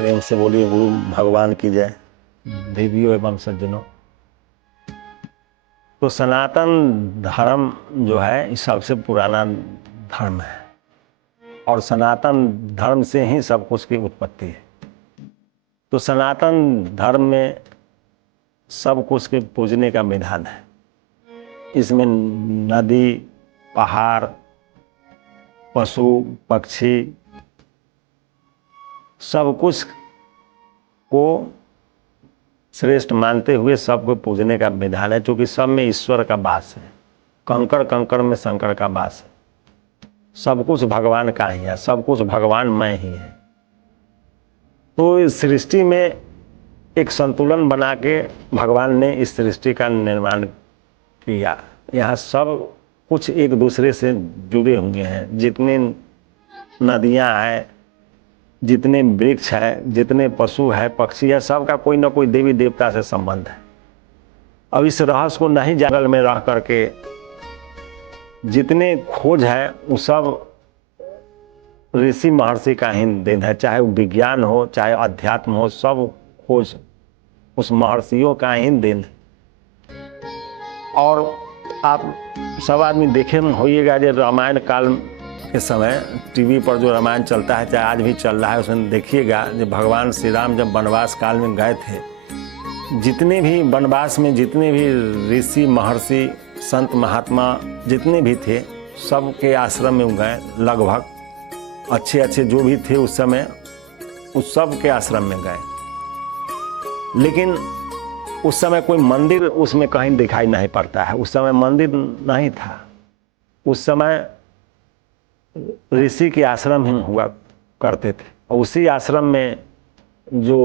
प्रेम से बोलिए गुरु भगवान की जय। देवियों एवं सज्जनों, तो सनातन धर्म जो है ये सबसे पुराना धर्म है और सनातन धर्म से ही सब कुछ की उत्पत्ति है। तो सनातन धर्म में सब कुछ के पूजने का विधान है। इसमें नदी, पहाड़, पशु, पक्षी सब कुछ को श्रेष्ठ मानते हुए सबको पूजने का विधान है, क्योंकि सब में ईश्वर का वास है। कंकड़ कंकड़ में शंकर का वास है। सब कुछ भगवान का ही है, सब कुछ भगवान मैं ही है। तो इस सृष्टि में एक संतुलन बना के भगवान ने इस सृष्टि का निर्माण किया। यहाँ सब कुछ एक दूसरे से जुड़े हुए हैं। जितने नदियाँ हैं, जितने वृक्ष है, जितने पशु है, पक्षी है, सबका कोई ना कोई देवी देवता से संबंध है। अब इस रहस्य को नहीं जंगल में रह करके जितने खोज है वो सब ऋषि महर्षि का ही देन है। चाहे वो विज्ञान हो, चाहे अध्यात्म हो, सब खोज उस महर्षियों का ही देन है। और आप सब आदमी देखे होइएगा जो रामायण काल के समय टीवी पर जो रामायण चलता है, चाहे आज भी चल रहा है, उसमें देखिएगा जो भगवान श्री राम जब वनवास काल में गए थे, जितने भी वनवास में जितने भी ऋषि महर्षि संत महात्मा जितने भी थे, सबके आश्रम में गए। लगभग अच्छे अच्छे जो भी थे उस समय, उस सब के आश्रम में गए। लेकिन उस समय कोई मंदिर उसमें कहीं दिखाई नहीं पड़ता है। उस समय मंदिर नहीं था। उस समय ऋषि के आश्रम ही हुआ करते थे और उसी आश्रम में जो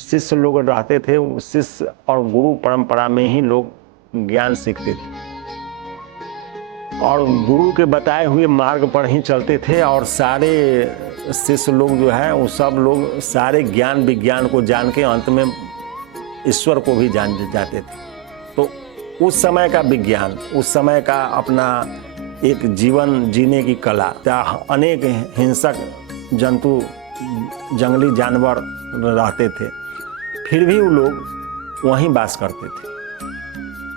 शिष्य लोग रहते थे, शिष्य और गुरु परंपरा में ही लोग ज्ञान सीखते थे और गुरु के बताए हुए मार्ग पर ही चलते थे। और सारे शिष्य लोग जो है वो सब लोग सारे ज्ञान विज्ञान को जान के अंत में ईश्वर को भी जान जाते थे। तो उस समय का विज्ञान, उस समय का अपना एक जीवन जीने की कला, अनेक हिंसक जंतु, जंगली जानवर रहते थे, फिर भी वो लोग वहीं वास करते थे।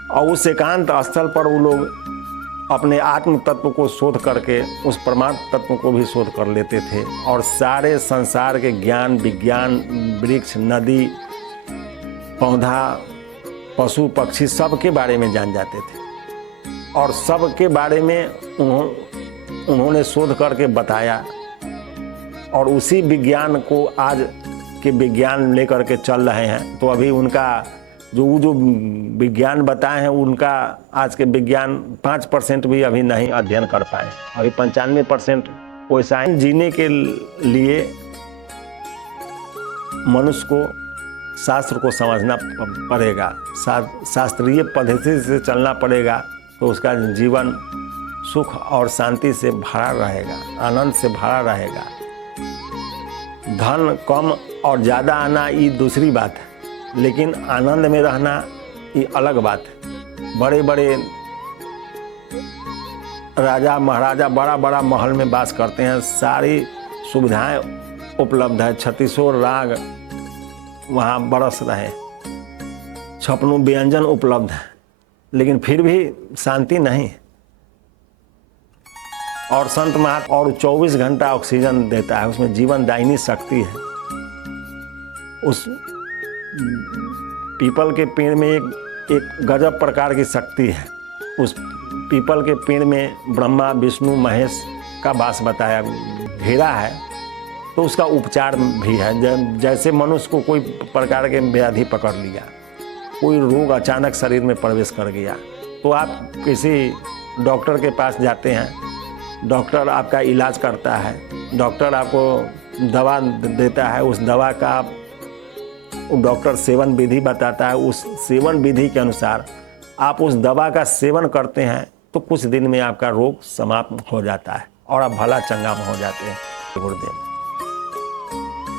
और उस एकांत स्थल पर वो लोग अपने आत्म तत्व को शोध करके उस परमात्म तत्व को भी शोध कर लेते थे और सारे संसार के ज्ञान विज्ञान, वृक्ष, नदी, पौधा, पशु पक्षी सब के बारे में जान जाते थे और सब के बारे में उन्होंने शोध करके बताया। और उसी विज्ञान को आज के विज्ञान लेकर के चल रहे हैं। तो अभी उनका जो विज्ञान बताए हैं, उनका आज के विज्ञान 5% भी अभी नहीं अध्ययन कर पाए। अभी 95% वैसा ही। जीने के लिए मनुष्य को शास्त्र को समझना पड़ेगा, शास्त्रीय पद्धति से चलना पड़ेगा, तो उसका जीवन सुख और शांति से भरा रहेगा, आनंद से भरा रहेगा। धन कम और ज़्यादा आना ये दूसरी बात है, लेकिन आनंद में रहना ये अलग बात है। बड़े बड़े राजा महाराजा बड़ा बड़ा महल में वास करते हैं, सारी सुविधाएं उपलब्ध है, 36 राग वहाँ बरस रहे, 56 व्यंजन उपलब्ध है, लेकिन फिर भी शांति नहीं। और संत महात्मा और 24 घंटा ऑक्सीजन देता है, उसमें जीवन दायिनी शक्ति है। उस पीपल के पेड़ में एक गजब प्रकार की शक्ति है। उस पीपल के पेड़ में ब्रह्मा विष्णु महेश का वास बताया घेरा है, तो उसका उपचार भी है। जैसे मनुष्य को कोई प्रकार के व्याधि पकड़ लिया, कोई रोग अचानक शरीर में प्रवेश कर गया, तो आप किसी डॉक्टर के पास जाते हैं, डॉक्टर आपका इलाज करता है, डॉक्टर आपको दवा देता है, उस दवा का डॉक्टर सेवन विधि बताता है, उस सेवन विधि के अनुसार आप उस दवा का सेवन करते हैं तो कुछ दिन में आपका रोग समाप्त हो जाता है और आप भला चंगा हो जाते हैं। गुरुदेव।